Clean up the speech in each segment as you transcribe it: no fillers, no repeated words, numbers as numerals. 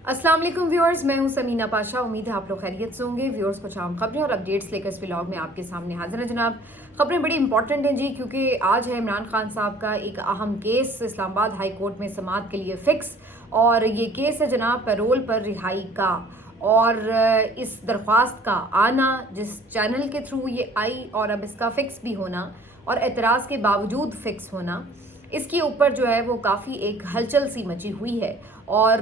अस्सलाम वालेकुम व्यूअर्स, मैं हूं समीना पाशा। उम्मीद है आप लोग खैरियत से होंगे। व्यूअर्स, कुछ आम खबरें और अपडेट्स लेकर इस व्लॉग में आपके सामने हाजिर है जनाब। खबरें बड़ी इंपॉर्टेंट हैं जी, क्योंकि आज है इमरान खान साहब का एक अहम केस इस्लामाबाद हाई कोर्ट में समाअत के लिए फिक्स। और ये केस है जनाब पैरोल पर रिहाई का। और इस दरख्वास्त का आना जिस चैनल के थ्रू ये आई और अब इसका फिक्स भी होना और एतराज़ के बावजूद फिक्स होना, इसके ऊपर जो है वो काफ़ी एक हलचल सी मची हुई है। और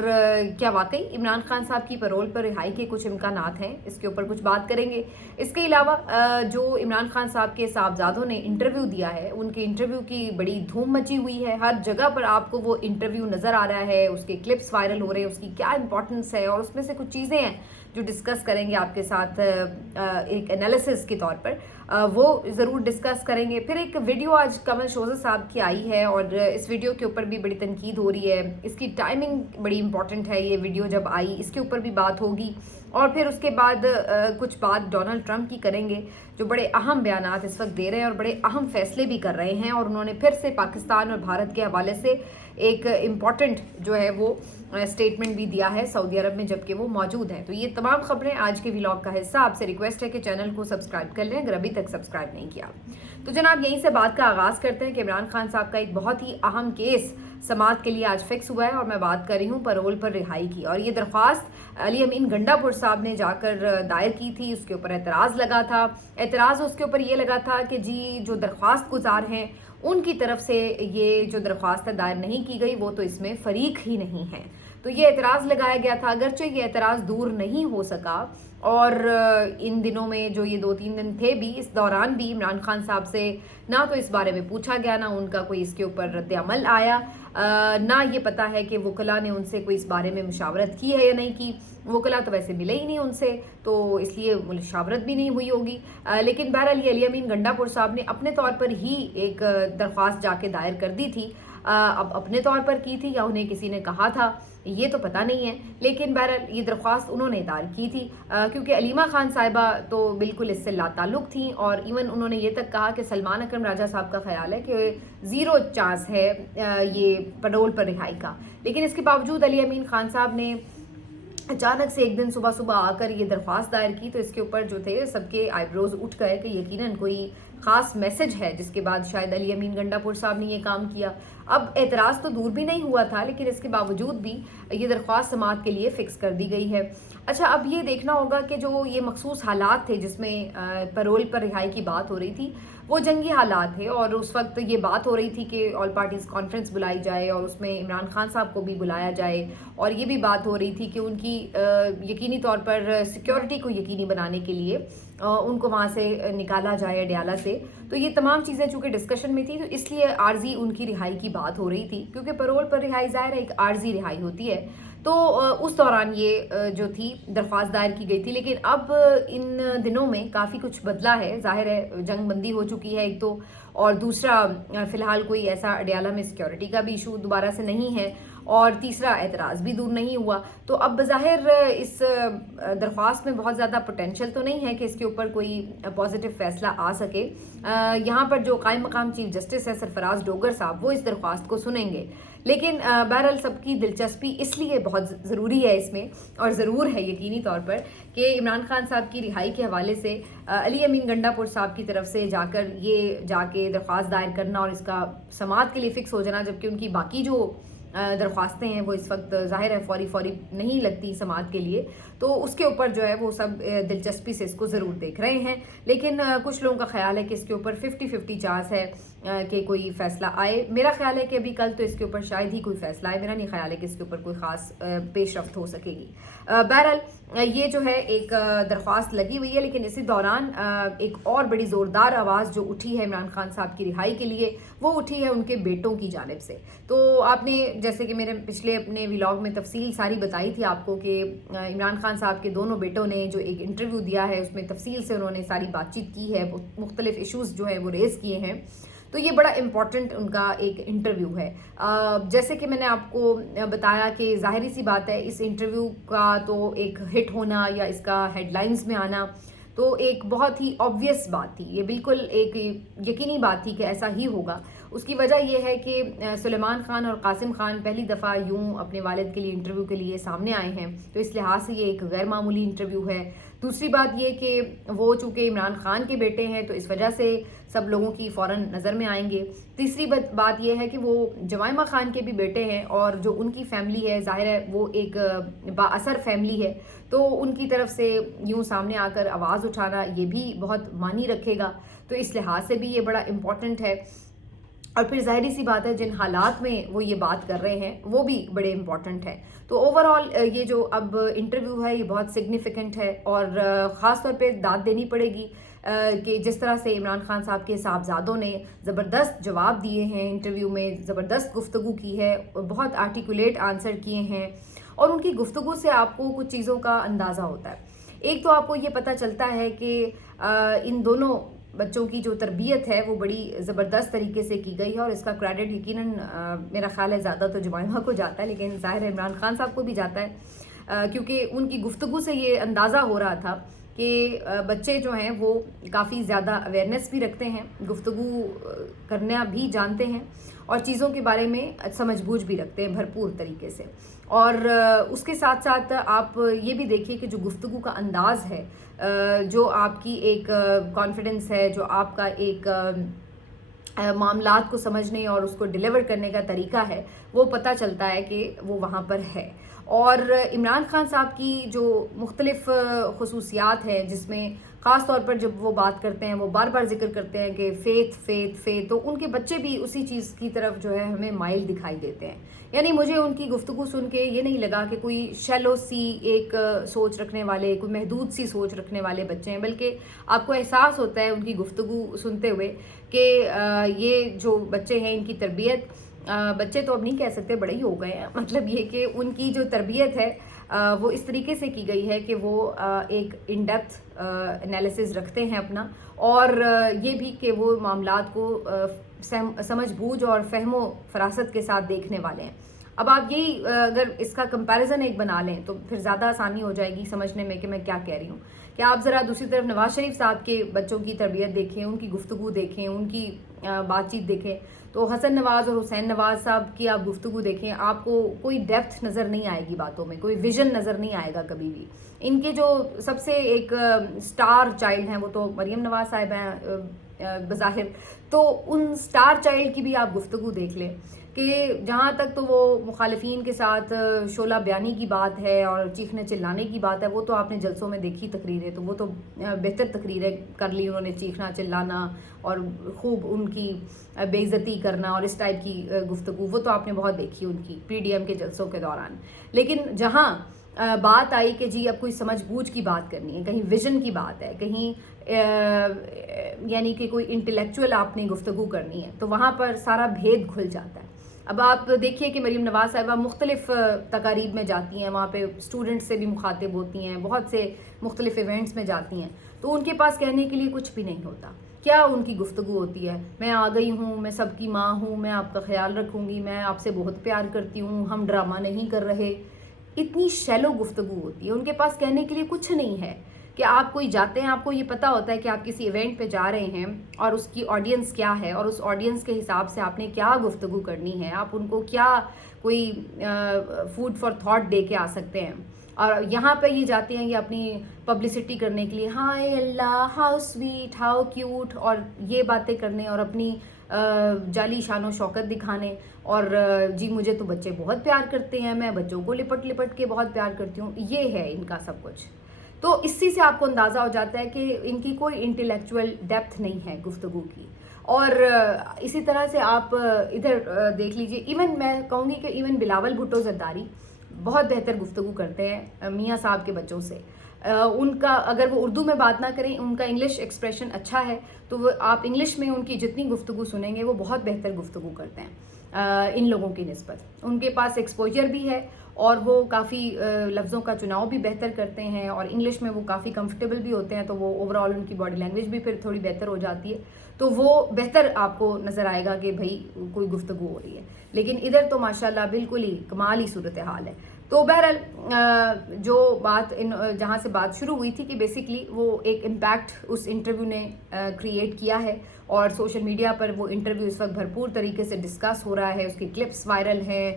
क्या वाकई इमरान खान साहब की पैरोल पर रिहाई के कुछ इम्कानात हैं, इसके ऊपर कुछ बात करेंगे। इसके अलावा जो इमरान खान साहब के साहबजादों ने इंटरव्यू दिया है, उनके इंटरव्यू की बड़ी धूम मची हुई है। हर जगह पर आपको वो इंटरव्यू नज़र आ रहा है, उसके क्लिप्स वायरल हो रहे हैं, उसकी क्या इंपॉर्टेंस है, और उसमें से कुछ चीज़ें हैं जो डिस्कस करेंगे आपके साथ एक एनालिसिस के तौर पर, वो ज़रूर डिस्कस करेंगे। फिर एक वीडियो आज कमल शोज़ा साहब की आई है और इस वीडियो के ऊपर भी बड़ी तनकीद हो रही है। इसकी टाइमिंग बड़ी इंपॉर्टेंट है, ये वीडियो जब आई इसके ऊपर भी बात होगी। और फिर उसके बाद कुछ बात डोनाल्ड ट्रंप की करेंगे, जो बड़े अहम बयानात इस वक्त दे रहे हैं और बड़े अहम फैसले भी कर रहे हैं। और उन्होंने फिर से पाकिस्तान और भारत के हवाले से एक इम्पॉर्टेंट जो है वो स्टेटमेंट भी दिया है सऊदी अरब में, जबकि वो मौजूद हैं। तो ये तमाम खबरें आज के व्लॉग का हिस्सा। आपसे रिक्वेस्ट है कि चैनल को सब्सक्राइब कर लें अगर अभी तक सब्सक्राइब नहीं किया। तो जनाब, यहीं से बात का आगाज़ करते हैं कि इमरान खान साहब का एक बहुत ही अहम केस समाअत के लिए आज फिक्स हुआ है, और मैं बात कर रही हूँ पैरोल पर रिहाई की। और ये दरख्वास्त अली अमीन गंडापुर साहब ने जाकर दायर की थी। उसके ऊपर एतराज़ लगा था। एतराज़ उसके ऊपर ये लगा था कि जी जो दरख्वास्त गुजार हैं उनकी तरफ से ये जो दरख्वास्त दायर नहीं की गई, वो तो इसमें फ़रीक ही नहीं है। तो ये एतराज़ लगाया गया था। अगरचे ये एतराज़ दूर नहीं हो सका, और इन दिनों में जो ये 2-3 दिन थे भी, इस दौरान भी इमरान खान साहब से ना तो इस बारे में पूछा गया, ना उनका कोई इसके ऊपर रद्द-ए-अमल आया, ना ये पता है कि वकला ने उनसे कोई इस बारे में मुशावरत की है या नहीं की। वकला तो वैसे मिले ही नहीं उनसे, तो इसलिए मुशावरत भी नहीं हुई होगी। लेकिन बहरहाल ये अली अमीन गंडापुर साहब ने अपने तौर पर ही एक दरख्वास्त जाके दायर कर दी थी। अब अपने तौर पर की थी या उन्हें किसी ने कहा था, ये तो पता नहीं है। लेकिन बहरहाल ये दरख्वास्त उन्होंने दायर की थी, क्योंकि अलीमा खान साहिबा तो बिल्कुल इससे लाताल्लुक़ थी। और इवन उन्होंने ये तक कहा कि सलमान अकरम राजा साहब का ख्याल है कि 0 चांस है ये पैरोल पर रिहाई का। लेकिन इसके बावजूद अली अमीन खान साहब ने अचानक से एक दिन सुबह सुबह आकर ये दरख्वास्त दायर की। तो इसके ऊपर जो थे सबके आईब्रोज उठ गए कि यकीनन कोई ख़ास मैसेज है, जिसके बाद शायद अली अमीन गंडापुर साहब ने ये काम किया। अब एतराज़ तो दूर भी नहीं हुआ था, लेकिन इसके बावजूद भी ये दरख्वास्त समाअत के लिए फ़िक्स कर दी गई है। अच्छा, अब ये देखना होगा कि जो ये मखसूस हालात थे जिसमें पैरोल पर रिहाई की बात हो रही थी, वो जंगी हालात थे। और उस वक्त ये बात हो रही थी कि ऑल पार्टीज़ कॉन्फ्रेंस बुलाई जाए और उसमें इमरान खान साहब को भी बुलाया जाए। और ये भी बात हो रही थी कि उनकी यकीनी तौर पर सिक्योरिटी को यकीनी बनाने के लिए उनको वहाँ से निकाला जाए अडयाला से। तो ये तमाम चीज़ें चूँकि डिस्कशन में थी, तो इसलिए आर्जी उनकी रिहाई की बात हो रही थी, क्योंकि पैरोल पर रिहाई ज़ाहिर है एक आर्जी रिहाई होती है। तो उस दौरान ये जो थी दरख्वास्त दायर की गई थी। लेकिन अब इन दिनों में काफ़ी कुछ बदला है। ज़ाहिर है जंग बंदी हो चुकी है एक तो, और दूसरा फ़िलहाल कोई ऐसा अडयाला में सिक्योरिटी का भी इशू दोबारा से नहीं है, और तीसरा एतराज़ भी दूर नहीं हुआ। तो अब बज़ाहिर इस दरख्वास्त में बहुत ज़्यादा पोटेंशियल तो नहीं है कि इसके ऊपर कोई पॉजिटिव फ़ैसला आ सके। यहाँ पर जो कायम मकाम चीफ जस्टिस है सरफराज डोगर साहब, वो इस दरख्वास्त को सुनेंगे। लेकिन बहरहाल सबकी दिलचस्पी इसलिए बहुत ज़रूरी है इसमें, और ज़रूर है यकीनी तौर पर, कि इमरान खान साहब की रिहाई के हवाले से अली अमीन गंडापुर साहब की तरफ से जाके दरख्वास्त दायर करना और इसका समाअत के लिए फ़िक्स हो जाना, जबकि उनकी बाकी जो दरख्वास्तें हैं वो इस वक्त ज़ाहिर है फौरी नहीं लगती समाअत के लिए। तो उसके ऊपर जो है वो सब दिलचस्पी से इसको ज़रूर देख रहे हैं। लेकिन कुछ लोगों का ख्याल है कि इसके ऊपर 50-50 चांस है कि कोई फ़ैसला आए। मेरा ख्याल है कि अभी कल तो इसके ऊपर शायद ही कोई फ़ैसला आए। मेरा नहीं ख्याल है कि इसके ऊपर कोई ख़ास पेशरफ्त हो सकेगी। बहरहाल ये जो है एक दरख्वास्त लगी हुई है, लेकिन इसी दौरान एक और बड़ी ज़ोरदार आवाज़ जो उठी है इमरान खान साहब की रिहाई के लिए, वो उठी है उनके बेटों की जानिब से। तो आपने जैसे कि मेरे पिछले अपने व्लॉग में तफसील सारी बताई थी आपको कि इमरान खान साहब के दोनों बेटों ने जो एक इंटरव्यू दिया है, उसमें तफसील से उन्होंने सारी बातचीत की है, मुख्तलिफ इशूज़ जो है वो रेज़ किए हैं। तो ये बड़ा इम्पॉर्टेंट उनका एक इंटरव्यू है। जैसे कि मैंने आपको बताया कि ज़ाहिरी सी बात है, इस इंटरव्यू का तो एक हिट होना या इसका हेडलाइंस में आना तो एक बहुत ही ऑब्वियस बात थी। ये बिल्कुल एक यकीनी बात थी कि ऐसा ही होगा। उसकी वजह ये है कि सुलेमान खान और कासिम खान पहली दफ़ा यूं अपने वालिद के लिए इंटरव्यू के लिए सामने आए हैं, तो इस लिहाज से ये एक गैर मामूली इंटरव्यू है। दूसरी बात ये कि वो चूँकि इमरान खान के बेटे हैं तो इस वजह से सब लोगों की फ़ौरन नज़र में आएंगे। तीसरी बात यह है कि वो जमाइमा खान के भी बेटे हैं और जो उनकी फैमिली है ज़ाहिर है वो एक बाअसर फैमिली है, तो उनकी तरफ से यूं सामने आकर आवाज़ उठाना ये भी बहुत मानी रखेगा, तो इस लिहाज से भी ये बड़ा इम्पॉर्टेंट है। और फिर ज़ाहिरी सी बात है जिन हालात में वो ये बात कर रहे हैं वो भी बड़े इम्पॉर्टेंट हैं। तो ओवरऑल ये जो अब इंटरव्यू है ये बहुत सिग्निफिकेंट है और ख़ास तौर पे दाद देनी पड़ेगी कि जिस तरह से इमरान खान साहब के साहबजादों ने ज़बरदस्त जवाब दिए हैं, इंटरव्यू में ज़बरदस्त गुफ्तगू की है, बहुत आर्टिकुलेट आंसर किए हैं और उनकी गुफ्तगू से आपको कुछ चीज़ों का अंदाज़ा होता है। एक तो आपको ये पता चलता है कि इन दोनों बच्चों की जो तरबियत है वो बड़ी ज़बरदस्त तरीके से की गई है और इसका क्रेडिट यकीनन मेरा ख्याल है ज़्यादा तो जुमैमा को जाता है, लेकिन ज़ाहिर है इमरान खान साहब को भी जाता है क्योंकि उनकी गुफ्तगू से ये अंदाज़ा हो रहा था कि बच्चे जो हैं वो काफ़ी ज़्यादा अवेयरनेस भी रखते हैं, गुफ्तगू करना भी जानते हैं और चीज़ों के बारे में समझ बूझ भी रखते हैं भरपूर तरीके से। और उसके साथ साथ आप ये भी देखिए कि जो गुफ्तगू का अंदाज़ है, जो आपकी एक कॉन्फिडेंस है, जो आपका एक मामलात को समझने और उसको डिलीवर करने का तरीका है, वो पता चलता है कि वो वहाँ पर है। और इमरान खान साहब की जो मुख्तलिफ़ खुसूसियात हैं जिसमें ख़ास तौर पर जब वो बात करते हैं वो बार बार जिक्र करते हैं कि फ़ेथ, तो उनके बच्चे भी उसी चीज़ की तरफ जो है हमें माइल दिखाई देते हैं। यानी मुझे उनकी गुफ्तगू सुन के ये नहीं लगा कि कोई शैलो सी एक सोच रखने वाले, कोई महदूद सी सोच रखने वाले बच्चे हैं, बल्कि आपको एहसास होता है उनकी गुफ्तगू सुनते हुए कि ये जो बच्चे हैं इनकी तरबियत, बच्चे तो अब नहीं कह सकते, बड़े ही हो गए हैं, मतलब ये कि उनकी जो तरबियत है वो इस तरीके से की गई है कि वो एक इन डेप्थ एनालिसिस रखते हैं अपना, और ये भी कि वो मामलात को समझ बूझ और फ़हमो फरासत के साथ देखने वाले हैं। अब आप यही अगर इसका कंपैरिजन एक बना लें तो फिर ज़्यादा आसानी हो जाएगी समझने में कि मैं क्या कह रही हूँ। कि आप ज़रा दूसरी तरफ नवाज़ शरीफ साहब के बच्चों की तरबियत देखें, उनकी गुफ्तगू देखें, उनकी बातचीत देखें, तो हसन नवाज़ और हुसैन नवाज़ साहब की आप गुफ्तगू देखें, आपको कोई डेप्थ नज़र नहीं आएगी बातों में, कोई विजन नज़र नहीं आएगा कभी भी। इनके जो सबसे एक स्टार चाइल्ड हैं वो तो मरियम नवाज़ साहिब हैं बज़ाहिर, तो उन स्टार चाइल्ड की भी आप गुफ्तगू देख लें कि जहाँ तक तो वो मुखालिफिन के साथ शोला बयानी की बात है और चीखने चिल्लाने की बात है, वो तो आपने जलसों में देखी तकरीरें, तो वो तो बेहतर तकरीरें कर ली उन्होंने, चीखना चिल्लाना और खूब उनकी बेइज्जती करना और इस टाइप की गुफ्तगू वो तो आपने बहुत देखी उनकी PDM के जलसों के दौरान। लेकिन जहाँ बात आई कि जी अब कोई समझ बूझ की बात करनी है, कहीं विजन की बात है, कहीं यानी कि कोई इंटेलेक्चुअल आपने गुफ्तगू करनी है, तो वहाँ पर सारा भेद खुल जाता है। अब आप देखिए कि मरीम नवाज़ साहिबा मुख्तलिफ़ तकारीब में जाती हैं, वहाँ पे स्टूडेंट्स से भी मुखातिब होती हैं, बहुत से मुख्तलिफ़ इवेंट्स में जाती हैं, तो उनके पास कहने के लिए कुछ भी नहीं होता। क्या उनकी गुफ्तगू होती है, मैं आ गई हूँ, मैं सबकी माँ हूँ, मैं आपका ख्याल रखूँगी, मैं आपसे बहुत प्यार करती हूँ, हम ड्रामा नहीं कर रहे। इतनी शैलो गुफ्तगू होती है, उनके पास कहने के लिए कुछ नहीं है। कि आप कोई जाते हैं, आपको ये पता होता है कि आप किसी इवेंट पे जा रहे हैं और उसकी ऑडियंस क्या है और उस ऑडियंस के हिसाब से आपने क्या गुफ्तगू करनी है, आप उनको क्या कोई फूड फॉर थॉट दे के आ सकते हैं। और यहाँ पे ये जाते हैं ये अपनी पब्लिसिटी करने के लिए, हाय अल्लाह, हाउ स्वीट, हाउ क्यूट, और ये बातें करने और अपनी जाली शानो शौकत दिखाने, और जी मुझे तो बच्चे बहुत प्यार करते हैं, मैं बच्चों को लिपट लिपट के बहुत प्यार करती हूँ, ये है इनका सब कुछ। तो इसी से आपको अंदाज़ा हो जाता है कि इनकी कोई इंटेलेक्चुअल डेप्थ नहीं है गुफ्तगू की। और इसी तरह से आप इधर देख लीजिए, इवन मैं कहूँगी कि इवन बिलावल भुट्टो ज़रदारी बहुत बेहतर गुफ्तगू करते हैं मियाँ साहब के बच्चों से। उनका अगर वो उर्दू में बात ना करें, उनका इंग्लिश एक्सप्रेशन अच्छा है, तो वो आप इंग्लिश में उनकी जितनी गुफ्तगू सुनेंगे वो बहुत बेहतर गुफ्तगू करते हैं इन लोगों की निस्बत। उनके पास एक्सपोजर भी है और वो काफ़ी लफ्ज़ों का चुनाव भी बेहतर करते हैं और इंग्लिश में वो काफ़ी कंफर्टेबल भी होते हैं, तो वो ओवरऑल उनकी बॉडी लैंग्वेज भी फिर थोड़ी बेहतर हो जाती है, तो वो बेहतर आपको नज़र आएगा कि भाई कोई गुफ्तगू हो रही है। लेकिन इधर तो माशाल्लाह बिल्कुल ही कमाल ही सूरत हाल है। تو بہرحال جو بات جہاں سے بات شروع ہوئی تھی کہ بیسکلی وہ ایک امپیکٹ اس انٹرویو نے کریٹ کیا ہے اور سوشل میڈیا پر وہ انٹرویو اس وقت بھرپور طریقے سے ڈسکس ہو رہا ہے، اس کی کلپس وائرل ہیں،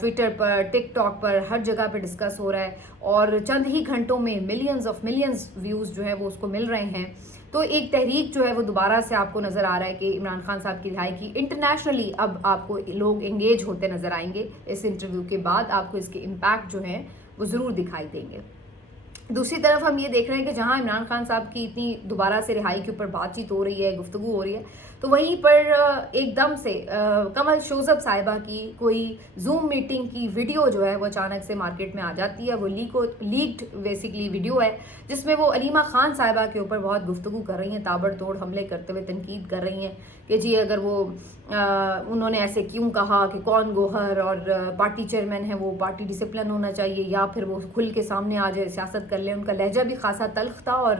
ٹویٹر پر، ٹک ٹاک پر، ہر جگہ پہ ڈسکس ہو رہا ہے اور چند ہی گھنٹوں میں ملینز ویوز جو ہے وہ اس کو مل رہے ہیں. تو ایک تحریک جو ہے وہ دوبارہ سے آپ کو نظر آ رہا ہے کہ عمران خان صاحب کی رہائی کی انٹرنیشنلی اب آپ کو لوگ انگیج ہوتے نظر آئیں گے. اس انٹرویو کے بعد آپ کو اس کے امپیکٹ جو ہیں وہ ضرور دکھائی دیں گے. دوسری طرف ہم یہ دیکھ رہے ہیں کہ جہاں عمران خان صاحب کی اتنی دوبارہ سے رہائی کے اوپر بات چیت ہو رہی ہے، گفتگو ہو رہی ہے، تو وہیں پر ایک دم سے کمل شوذب صاحبہ کی کوئی زوم میٹنگ کی ویڈیو جو ہے وہ اچانک سے مارکیٹ میں آ جاتی ہے. وہ لیکڈ بیسکلی ویڈیو ہے جس میں وہ علیمہ خان صاحبہ کے اوپر بہت گفتگو کر رہی ہیں، تابڑ توڑ حملے کرتے ہوئے تنقید کر رہی ہیں کہ جی اگر وہ انہوں نے ایسے کیوں کہا کہ کون گوہر اور پارٹی چیئرمین ہے، وہ پارٹی ڈسپلن ہونا چاہیے یا پھر وہ کھل کے سامنے آ جائے سیاست کر لیں. ان کا لہجہ بھی خاصا تلخ تھا اور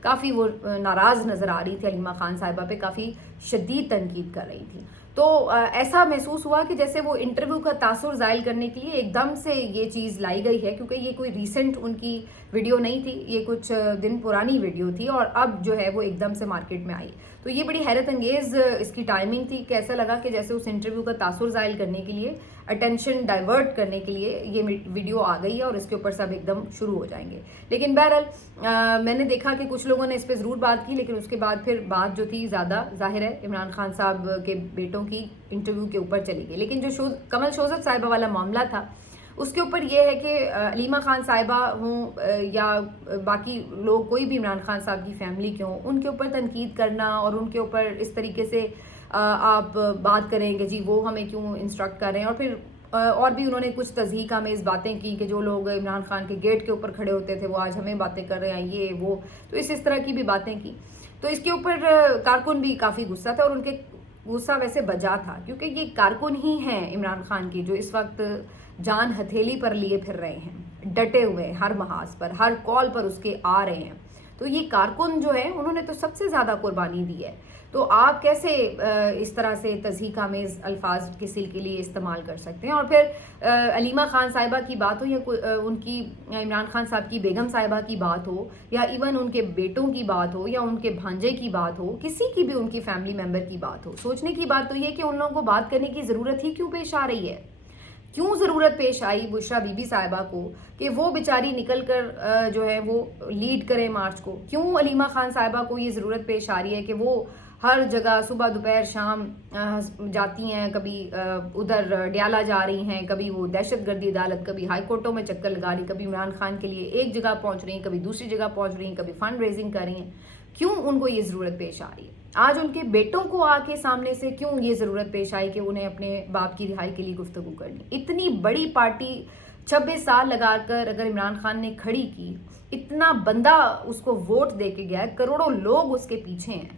کافی وہ ناراض نظر آ رہی تھی، علیمہ خان صاحبہ پہ کافی شدید تنقید کر رہی تھی. تو ایسا محسوس ہوا کہ جیسے وہ انٹرویو کا تاثر زائل کرنے کے لیے ایک دم سے یہ چیز لائی گئی ہے، کیونکہ یہ کوئی ریسنٹ ان کی ویڈیو نہیں تھی، یہ کچھ دن پرانی ویڈیو تھی اور اب جو ہے وہ ایک دم سے مارکیٹ میں آئی. تو یہ بڑی حیرت انگیز اس کی ٹائمنگ تھی کہ ایسا لگا کہ جیسے اس انٹرویو کا تاثر زائل کرنے کے لیے، اٹینشن ڈائیورٹ کرنے کے لیے یہ ویڈیو آ گئی ہے اور اس کے اوپر سب ایک دم شروع ہو جائیں گے. لیکن بہرحال میں نے دیکھا کہ کچھ لوگوں نے اس پہ ضرور بات کی، لیکن اس کے بعد پھر بات جو تھی زیادہ ظاہر ہے عمران خان صاحب کے بیٹوں کی انٹرویو کے اوپر چلی گئی. لیکن جو کمل شوذب صاحبہ والا معاملہ تھا اس کے اوپر یہ ہے کہ علیمہ خان صاحبہ ہوں یا باقی لوگ کوئی بھی عمران خان صاحب کی فیملی کے ہوں، ان کے اوپر تنقید کرنا اور ان کے اوپر اس طریقے سے آپ بات کریں کہ جی وہ ہمیں کیوں انسٹرکٹ کر رہے ہیں، اور پھر اور بھی انہوں نے کچھ تضحیک آمیز باتیں کی کہ جو لوگ عمران خان کے گیٹ کے اوپر کھڑے ہوتے تھے وہ آج ہمیں باتیں کر رہے ہیں، یہ وہ، تو اس طرح کی بھی باتیں کی. تو اس کے اوپر کارکن بھی کافی غصہ تھا اور ان کے غصہ ویسے بجا تھا کیونکہ یہ کارکن ہی ہیں عمران خان کی جو اس وقت جان ہتھیلی پر لیے پھر رہے ہیں، ڈٹے ہوئے ہر محاذ پر، ہر کال پر اس کے آ رہے ہیں. تو یہ کارکن جو ہے انہوں نے تو سب سے زیادہ قربانی دی ہے. تو آپ کیسے اس طرح سے تضحیک آمیز الفاظ کسی کے لیے استعمال کر سکتے ہیں؟ اور پھر علیمہ خان صاحبہ کی بات ہو یا ان کی عمران خان صاحب کی بیگم صاحبہ کی بات ہو یا ایون ان کے بیٹوں کی بات ہو یا ان کے بھانجے کی بات ہو، کسی کی بھی ان کی فیملی ممبر کی بات ہو، سوچنے کی بات تو یہ کہ ان لوگوں کو بات کرنے کی ضرورت ہی کیوں پیش آ رہی ہے؟ کیوں ضرورت پیش آئی بشریٰ بی بی صاحبہ کو کہ وہ بیچاری نکل کر جو ہے وہ لیڈ کریں مارچ کو؟ کیوں علیمہ خان صاحبہ کو یہ ضرورت پیش آ رہی ہے کہ وہ ہر جگہ صبح دوپہر شام جاتی ہیں، کبھی ادھر ڈیالہ جا رہی ہیں، کبھی وہ دہشت گردی عدالت، کبھی ہائی کورٹوں میں چکر لگا رہی، کبھی عمران خان کے لیے ایک جگہ پہنچ رہی ہیں، کبھی دوسری جگہ پہنچ رہی ہیں، کبھی فنڈ ریزنگ کر رہی ہیں؟ کیوں ان کو یہ ضرورت پیش آ رہی ہے؟ آج ان کے بیٹوں کو آ کے سامنے سے کیوں یہ ضرورت پیش آئی کہ انہیں اپنے باپ کی رہائی کے لیے گفتگو کرنی؟ اتنی بڑی پارٹی 26 سال لگا کر اگر عمران خان نے کھڑی کی، اتنا بندہ اس کو ووٹ دے کے گیا، کروڑوں لوگ اس کے پیچھے ہیں،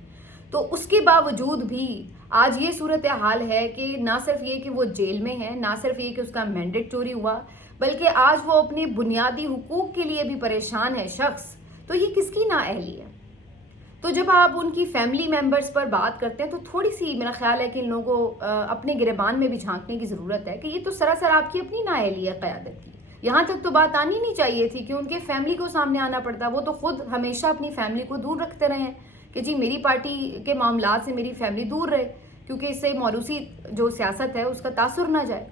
تو اس کے باوجود بھی آج یہ صورتحال ہے کہ نہ صرف یہ کہ وہ جیل میں ہے، نہ صرف یہ کہ اس کا مینڈیٹ چوری ہوا، بلکہ آج وہ اپنے بنیادی حقوق کے لیے بھی پریشان ہے شخص. تو یہ کس کی نااہلی ہے؟ تو جب آپ ان کی فیملی ممبرز پر بات کرتے ہیں تو تھوڑی سی میرا خیال ہے کہ ان لوگوں کو اپنے گریبان میں بھی جھانکنے کی ضرورت ہے کہ یہ تو سراسر آپ کی اپنی نااہلی ہے قیادت کی. یہاں تک تو بات آنی نہیں چاہیے تھی کہ ان کے فیملی کو سامنے آنا پڑتا. وہ تو خود ہمیشہ اپنی فیملی کو دور رکھتے رہے ہیں کہ جی میری پارٹی کے معاملات سے میری فیملی دور رہے کیونکہ اس سے موروثی جو سیاست ہے اس کا تاثر نہ جائے.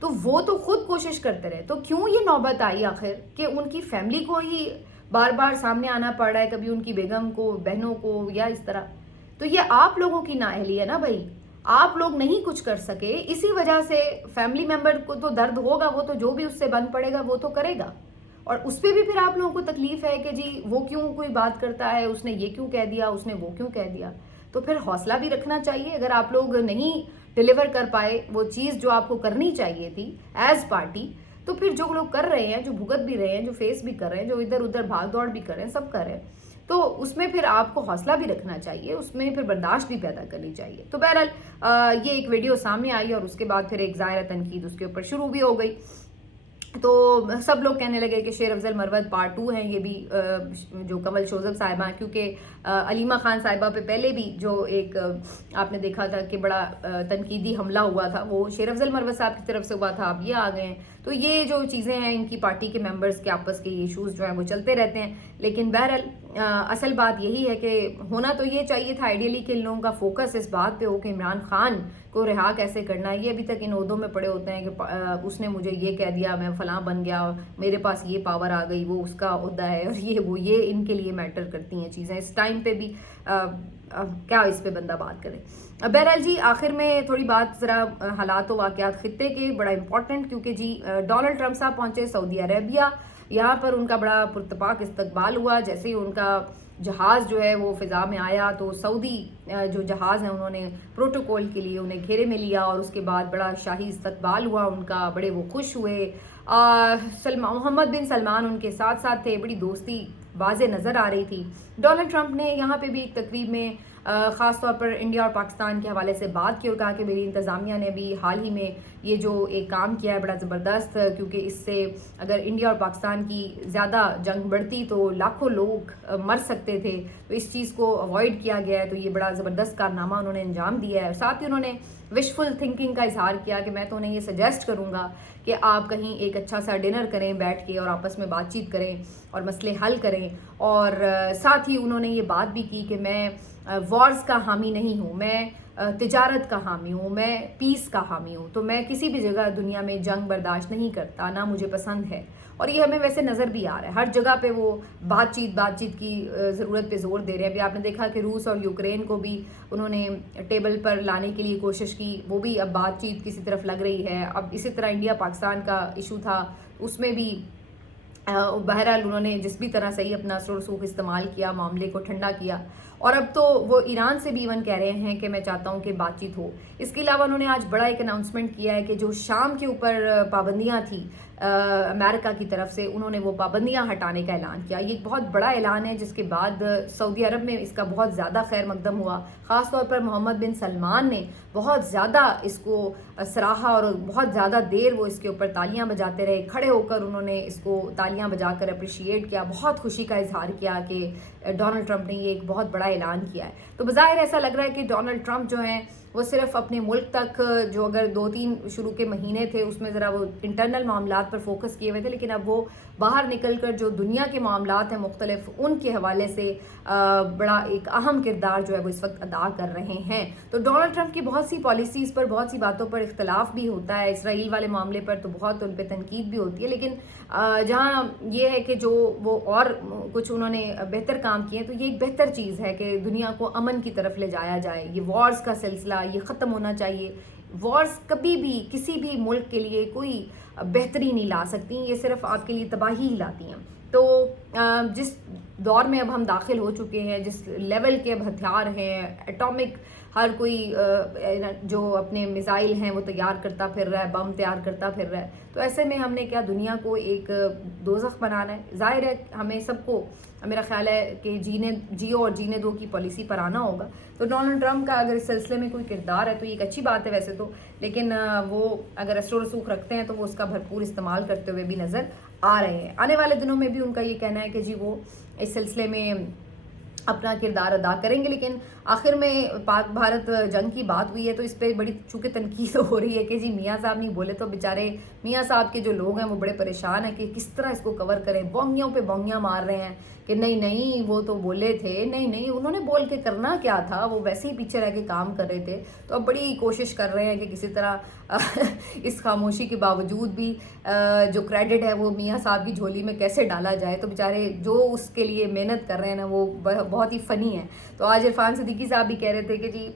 تو وہ تو خود کوشش کرتے رہے. تو کیوں یہ نوبت آئی آخر کہ ان کی فیملی کو ہی بار بار سامنے آنا پڑ رہا ہے، کبھی ان کی بیگم کو، بہنوں کو یا اس طرح؟ تو یہ آپ لوگوں کی نااہلی ہے نا بھائی. آپ لوگ نہیں کچھ کر سکے، اسی وجہ سے فیملی ممبر کو تو درد ہوگا، وہ تو جو بھی اس سے بن پڑے گا وہ تو کرے گا، اور اس پہ بھی پھر آپ لوگوں کو تکلیف ہے کہ جی وہ کیوں کوئی بات کرتا ہے، اس نے یہ کیوں کہہ دیا، اس نے وہ کیوں کہہ دیا. تو پھر حوصلہ بھی رکھنا چاہیے. اگر آپ لوگ نہیں ڈیلیور کر پائے وہ چیز جو آپ کو کرنی چاہیے تھی ایز پارٹی، تو پھر جو لوگ کر رہے ہیں، جو بھگت بھی رہے ہیں، جو فیس بھی کر رہے ہیں، جو ادھر ادھر بھاگ دوڑ بھی کر رہے ہیں، سب کر رہے ہیں، تو اس میں پھر آپ کو حوصلہ بھی رکھنا چاہیے، اس میں پھر برداشت بھی پیدا کرنی چاہیے. تو بہرحال یہ ایک ویڈیو سامنے آئی اور اس کے بعد پھر ایک ظاہر تنقید اس کے اوپر شروع بھی ہو گئی. تو सब लोग कहने लगे कि शेर अफजल मरवत पार्ट 2 है ये भी, जो कमल शोजब साहिबा, क्योंकि अलीमा खान साहिबा पे पहले भी जो एक आपने देखा था कि बड़ा तनकीदी हमला हुआ था वो शेर अफजल मरवत साहब की तरफ से हुआ था, अब ये आ गए हैं। तो ये जो चीज़ें हैं इनकी पार्टी के मेंबर्स के आपस के इश्यूज जो हैं वो चलते रहते हैं। लेकिन बहरहाल असल बात यही है कि होना तो ये चाहिए था आइडियली कि इन लोगों का फोकस इस बात पे हो कि इमरान खान को रिहा कैसे करना है। ये अभी तक इन ओहदों में पड़े होते हैं कि उसने मुझे ये कह दिया, मैं फलां बन गया, मेरे पास ये पावर आ गई, वो उसका ओहदा है, और ये इनके लिए मैटर करती हैं चीज़ें इस टाइम पे भी। क्या इस पे बंदा बात करे। बहरहाल जी, आखिर में थोड़ी बात ज़रा हालात व वाक़यात ख़ित्ते के, बड़ा इंपॉर्टेंट, क्योंकि जी डोनाल्ड ट्रंप साहब पहुँचे सऊदी अरेबिया। यहाँ पर उनका बड़ा पुरतपाक इस्तकबाल हुआ। जैसे ही उनका जहाज़ जो है वो फ़िज़ा में आया तो सऊदी जो जहाज़ है उन्होंने प्रोटोकॉल के लिए उन्हें घेरे में लिया, और उसके बाद बड़ा शाही इस्तकबाल हुआ उनका, बड़े वो खुश हुए। मोहम्मद बिन सलमान उनके साथ साथ थे, बड़ी दोस्ती वाज़े नज़र आ रही थी। डोनाल्ड ट्रंप ने यहाँ पे भी एक तकरीब में ख़ास तौर पर इंडिया और पाकिस्तान के हवाले से बात की और कहा कि मेरी इंतज़ामिया ने भी हाल ही में ये जो एक काम किया है बड़ा ज़बरदस्त, क्योंकि इससे अगर इंडिया और पाकिस्तान की ज़्यादा जंग बढ़ती तो लाखों लोग मर सकते थे, तो इस चीज़ को अवॉइड किया गया है। तो ये बड़ा ज़बरदस्त कारनामा उन्होंने अंजाम दिया है। साथ ही उन्होंने विशफुल थिंकिंग का इजहार किया कि मैं तो उन्हें ये सजेस्ट करूँगा कि आप कहीं एक अच्छा सा डिनर करें बैठ के और आपस में बातचीत करें और मसले हल करें। और साथ ही उन्होंने ये बात भी की कि मैं वॉर्स का हामी नहीं हूँ, मैं तिजारत का हामी हूँ, मैं पीस का हामी हूँ। तो मैं किसी भी जगह दुनिया में जंग बर्दाश्त नहीं करता, ना मुझे पसंद है। और ये हमें वैसे नज़र भी आ रहा है, हर जगह पे वो बातचीत की ज़रूरत पे जोर दे रहे हैं। अभी आपने देखा कि रूस और यूक्रेन को भी उन्होंने टेबल पर लाने के लिए कोशिश की, वो भी अब बातचीत किसी तरफ लग रही है। अब इसी तरह इंडिया पाकिस्तान का इशू था, उसमें भी बहरहाल उन्होंने जिस भी तरह सही अपना असर रसूख इस्तेमाल किया, मामले को ठंडा किया। और अब तो वो ईरान से भी इवन कह रहे हैं कि मैं चाहता हूं कि बातचीत हो। इसके अलावा उन्होंने आज बड़ा एक अनाउंसमेंट किया है कि जो शाम के ऊपर पाबंदियां थी अमेरिका की तरफ से, उन्होंने वो पाबंदियां हटाने का ऐलान किया। ये एक बहुत बड़ा ऐलान है जिसके बाद सऊदी अरब में इसका बहुत ज़्यादा खैर मकदम हुआ। ख़ास तौर पर मोहम्मद बिन सलमान ने बहुत ज़्यादा इसको सराहा और बहुत ज़्यादा देर वो इसके ऊपर तालियां बजाते रहे, खड़े होकर उन्होंने इसको तालियां बजाकर अप्रिशिएट किया, बहुत खुशी का इजहार किया कि डोनाल्ड ट्रंप ने ये एक बहुत बड़ा ऐलान किया है। तो बज़ाहिर ऐसा लग रहा है कि डोनाल्ड ट्रंप जो हैं वो सिर्फ अपने मुल्क तक, जो अगर 2-3 शुरू के महीने थे उसमें ज़रा वो इंटरनल मामलात पर फोकस किए हुए थे, लेकिन अब वो बाहर निकल कर जो दुनिया के मामलात हैं मुख्तलिफ, उनके हवाले से बड़ा एक अहम किरदार जो है वो इस वक्त अदा कर रहे हैं। तो डोनाल्ड ट्रंप की बहुत सी पॉलिसीज़ पर, बहुत सी बातों पर इख्तलाफ भी होता है। इसराइल वाले मामले पर तो बहुत उन पर तनकीद भी होती है, लेकिन जहाँ ये है कि जो वो और कुछ उन्होंने बेहतर काम किए, तो ये एक बेहतर चीज़ है कि दुनिया को अमन की तरफ ले जाया जाए। ये वॉर्स का सिलसिला ये ख़त्म होना चाहिए। वॉर्स कभी भी किसी भी मुल्क के लिए कोई बेहतरी नहीं ला सकती, ये सिर्फ आपके लिए तबाही ही लाती हैं। तो जिस दौर में अब हम दाखिल हो चुके हैं, जिस लेवल के अब हथियार हैं, एटॉमिक, हर कोई जो अपने मिसाइल हैं वो तैयार करता फिर रहा है, बम तैयार करता फिर रहा है, तो ऐसे में हमने क्या दुनिया को एक दोज़ख बनाना है? ज़ाहिर है हमें सबको, मेरा ख्याल है कि जियो और जीने दो की पॉलिसी पर आना होगा। तो डोनाल्ड ट्रंप का अगर इस सिलसिले में कोई किरदार है तो ये एक अच्छी बात है वैसे तो, लेकिन वो अगर असर रसूख रखते हैं तो वो उसका भरपूर इस्तेमाल करते हुए भी नज़र आ रहे हैं। आने वाले दिनों में भी उनका ये कहना है कि जी वो इस सिलसिले में अपना किरदार अदा करेंगे। लेकिन आखिर में पाक भारत जंग की बात हुई है तो इस पर बड़ी चूँकि तनकीद हो रही है कि जी मियाँ साहब नहीं बोले, तो बेचारे मियाँ साहब के जो लोग हैं वो बड़े परेशान हैं कि किस तरह इसको कवर करें। बोंगियों पे बोंगियाँ मार रहे हैं कि नहीं वो तो बोले थे, नहीं उन्होंने बोल के करना क्या था, वो वैसे ही पीछे रह के काम कर रहे थे। तो अब बड़ी कोशिश कर रहे हैं कि किसी तरह इस खामोशी के बावजूद भी जो क्रेडिट है वो मियाँ साहब की झोली में कैसे डाला जाए। तो बेचारे जो उसके लिए मेहनत कर रहे हैं ना वो बहुत ही फ़नी है। तो आज इरफान सिद्दीकी साहब भी कह रहे थे कि जी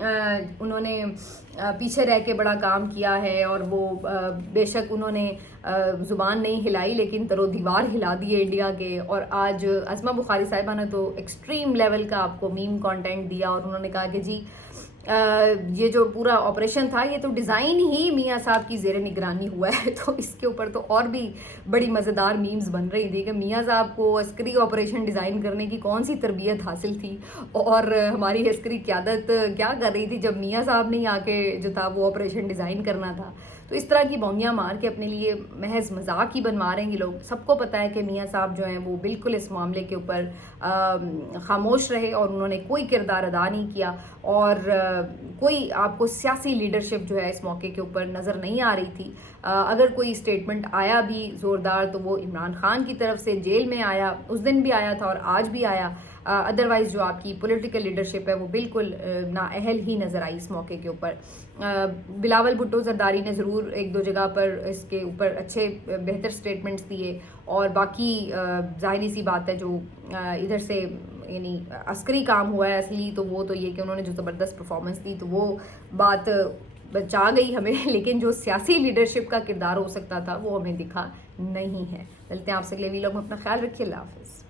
उन्होंने पीछे रह के बड़ा काम किया है और वो बेशक उन्होंने ज़ुबान नहीं हिलाई लेकिन तरो दीवार हिला दिए इंडिया के। और आज असमा बुखारी साहिबा ने तो एक्सट्रीम लेवल का आपको मीम कंटेंट दिया और उन्होंने कहा कि जी ये जो पूरा ऑपरेशन था ये तो डिज़ाइन ही मियाँ साहब की ज़ेरे निगरानी हुआ है। तो इसके ऊपर तो और भी बड़ी मज़ेदार मीम्स बन रही थी कि मियाँ साहब को अस्करी ऑपरेशन डिज़ाइन करने की कौन सी तरबियत हासिल थी और हमारी अस्करी क़यादत क्या कर रही थी जब मियाँ साहब ने आके जो था वो ऑपरेशन डिज़ाइन करना था। تو اس طرح کی بونگیاں مار کے اپنے لیے محض مذاق ہی بنوا رہے ہیں یہ لوگ. سب کو پتہ ہے کہ میاں صاحب جو ہیں وہ بالکل اس معاملے کے اوپر خاموش رہے اور انہوں نے کوئی کردار ادا نہیں کیا, اور کوئی آپ کو سیاسی لیڈرشپ جو ہے اس موقع کے اوپر نظر نہیں آ رہی تھی. اگر کوئی اسٹیٹمنٹ آیا بھی زوردار تو وہ عمران خان کی طرف سے جیل میں آیا, اس دن بھی آیا تھا اور آج بھی آیا. ادروائز جو آپ کی پولیٹیکل لیڈرشپ ہے وہ بالکل نااہل ہی نظر آئی اس موقع کے اوپر. بلاول بھٹو زرداری نے ضرور ایک دو جگہ پر اس کے اوپر اچھے بہتر سٹیٹمنٹس دیے, اور باقی ظاہری سی بات ہے جو ادھر سے یعنی عسکری کام ہوا ہے اصلی تو وہ تو یہ کہ انہوں نے جو زبردست پرفارمنس دی تو وہ بات بچا گئی ہمیں, لیکن جو سیاسی لیڈرشپ کا کردار ہو سکتا تھا وہ ہمیں دکھا نہیں ہے. ملتے ہیں آپ سے اگلے ویلاگ میں, اپنا خیال رکھیے, اللہ حافظ.